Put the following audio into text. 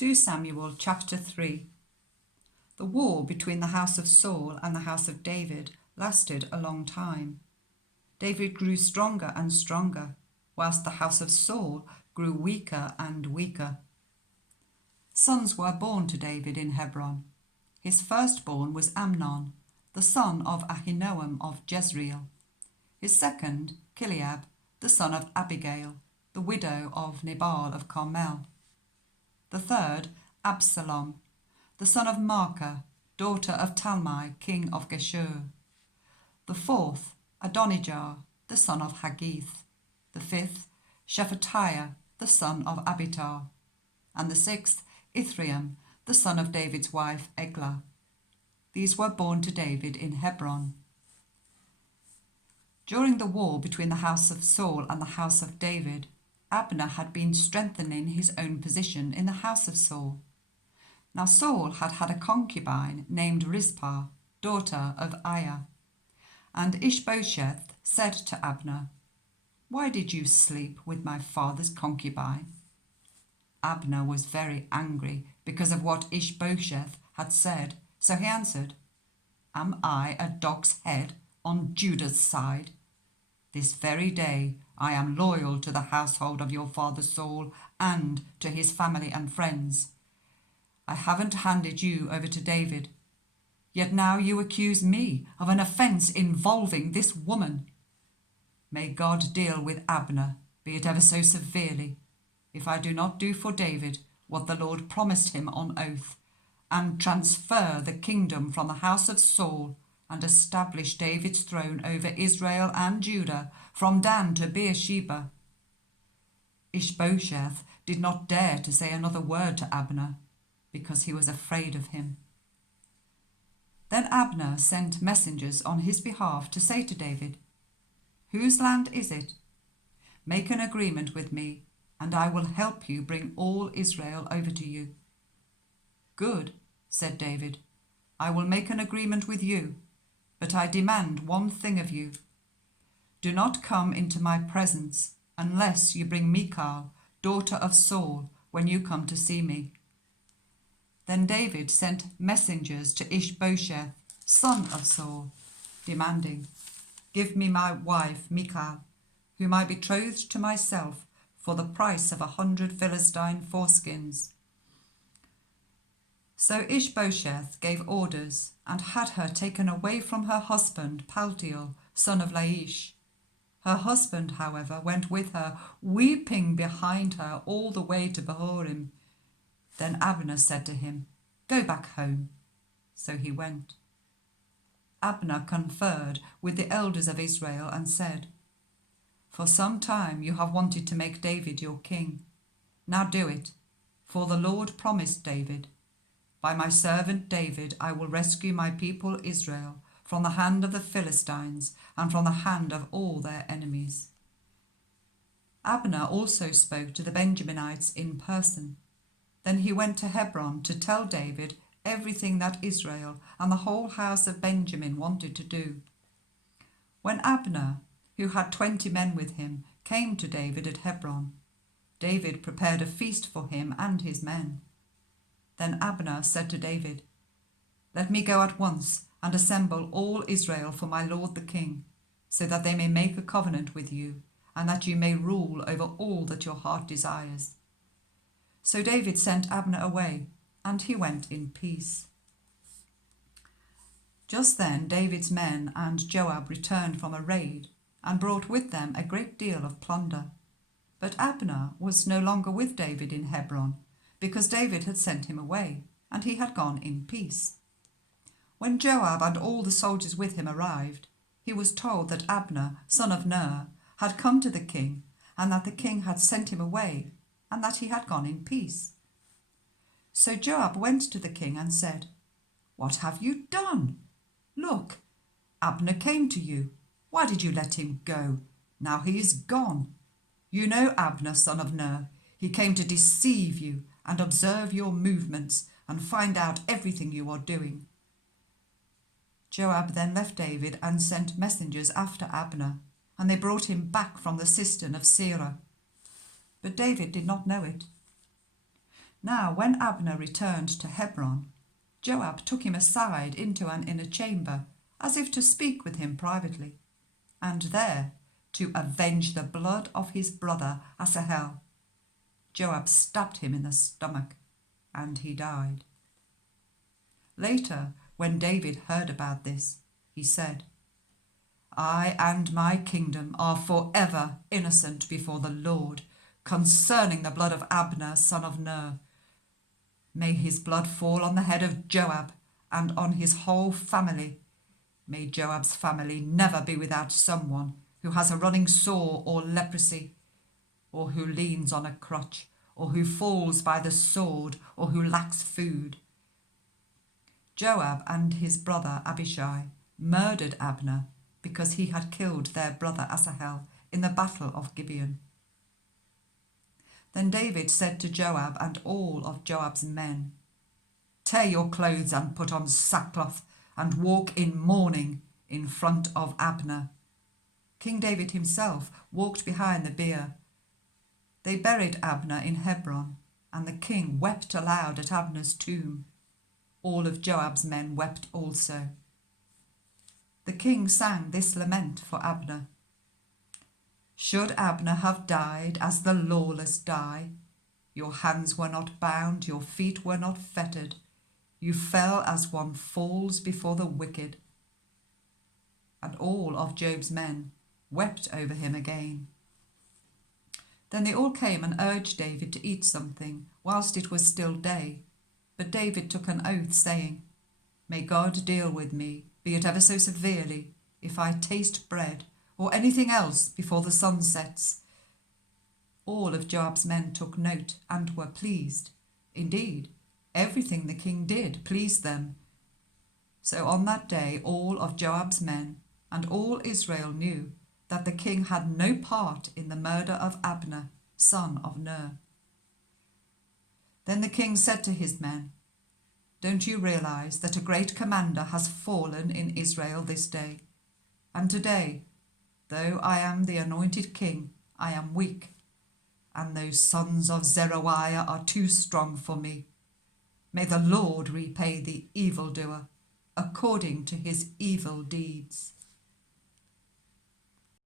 2 Samuel chapter 3. The war between the house of Saul and the house of David lasted a long time. David grew stronger and stronger, whilst the house of Saul grew weaker and weaker. Sons were born to David in Hebron. His firstborn was Amnon, the son of Ahinoam of Jezreel. His second, Chileab, the son of Abigail, the widow of Nabal of Carmel. The third, Absalom, the son of Maacah, daughter of Talmai, king of Geshur. The fourth, Adonijah, the son of Haggith. The fifth, Shephatiah, the son of Abitar. And the sixth, Ithream, the son of David's wife Eglah. These were born to David in Hebron. During the war between the house of Saul and the house of David, Abner had been strengthening his own position in the house of Saul. Now Saul had had a concubine named Rizpah, daughter of Aiah. And Ish-Bosheth said to Abner, "Why did you sleep with my father's concubine?" Abner was very angry because of what Ish-Bosheth had said, so he answered, "Am I a dog's head on Judah's side? This very day I am loyal to the household of your father Saul and to his family and friends. I haven't handed you over to David, yet now you accuse me of an offence involving this woman. May God deal with Abner, be it ever so severely, if I do not do for David what the Lord promised him on oath, and transfer the kingdom from the house of Saul and establish David's throne over Israel and Judah from Dan to Beersheba." Ish-Bosheth did not dare to say another word to Abner, because he was afraid of him. Then Abner sent messengers on his behalf to say to David, "Whose land is it? Make an agreement with me, and I will help you bring all Israel over to you." "Good," said David, "I will make an agreement with you, but I demand one thing of you. Do not come into my presence unless you bring Michal, daughter of Saul, when you come to see me." Then David sent messengers to Ish-Bosheth, son of Saul, demanding, "Give me my wife Michal, whom I betrothed to myself for the price of 100 Philistine foreskins." So Ish-Bosheth gave orders and had her taken away from her husband Paltiel, son of Laish. Her husband, however, went with her, weeping behind her all the way to Bahurim. Then Abner said to him, "Go back home." So he went. Abner conferred with the elders of Israel and said, "For some time you have wanted to make David your king. Now do it, for the Lord promised David, 'By my servant David I will rescue my people Israel from the hand of the Philistines and from the hand of all their enemies.'" Abner also spoke to the Benjaminites in person. Then he went to Hebron to tell David everything that Israel and the whole house of Benjamin wanted to do. When Abner, who had 20 men with him, came to David at Hebron, David prepared a feast for him and his men. Then Abner said to David, "Let me go at once and assemble all Israel for my lord the king, so that they may make a covenant with you, and that you may rule over all that your heart desires." So David sent Abner away, and he went in peace. Just then David's men and Joab returned from a raid, and brought with them a great deal of plunder. But Abner was no longer with David in Hebron, because David had sent him away, and he had gone in peace. When Joab and all the soldiers with him arrived, he was told that Abner, son of Ner, had come to the king, and that the king had sent him away, and that he had gone in peace. So Joab went to the king and said, "What have you done? Look, Abner came to you. Why did you let him go? Now he is gone. You know Abner, son of Ner. He came to deceive you and observe your movements and find out everything you are doing." Joab then left David and sent messengers after Abner, and they brought him back from the cistern of Sirah. But David did not know it. Now when Abner returned to Hebron, Joab took him aside into an inner chamber, as if to speak with him privately, and there, to avenge the blood of his brother Asahel, Joab stabbed him in the stomach, and he died. Later, when David heard about this, he said, I and my kingdom are forever innocent before the Lord concerning the blood of Abner, son of Ner. May his blood fall on the head of Joab and on his whole family. May Joab's family never be without someone who has a running sore or leprosy, or who leans on a crutch, or who falls by the sword, or who lacks food. Joab and his brother Abishai murdered Abner because he had killed their brother Asahel in the battle of Gibeon. Then David said to Joab and all of Joab's men, Tear your clothes and put on sackcloth, and walk in mourning in front of Abner. King David himself walked behind the bier. They buried Abner in Hebron, and the king wept aloud at Abner's tomb. All of Joab's men wept also. The king sang this lament for Abner. Should Abner have died as the lawless die? Your hands were not bound, your feet were not fettered. You fell as one falls before the wicked. And all of Job's men wept over him again. Then they all came and urged David to eat something whilst it was still day. But David took an oath, saying, May God deal with me, be it ever so severely, if I taste bread or anything else before the sun sets. All of Joab's men took note and were pleased. Indeed, everything the king did pleased them. So on that day all of Joab's men and all Israel knew that the king had no part in the murder of Abner, son of Ner. Then the king said to his men, Don't you realize that a great commander has fallen in Israel this day? And today, though I am the anointed king, I am weak, and those sons of Zeruiah are too strong for me. May the Lord repay the evildoer according to his evil deeds.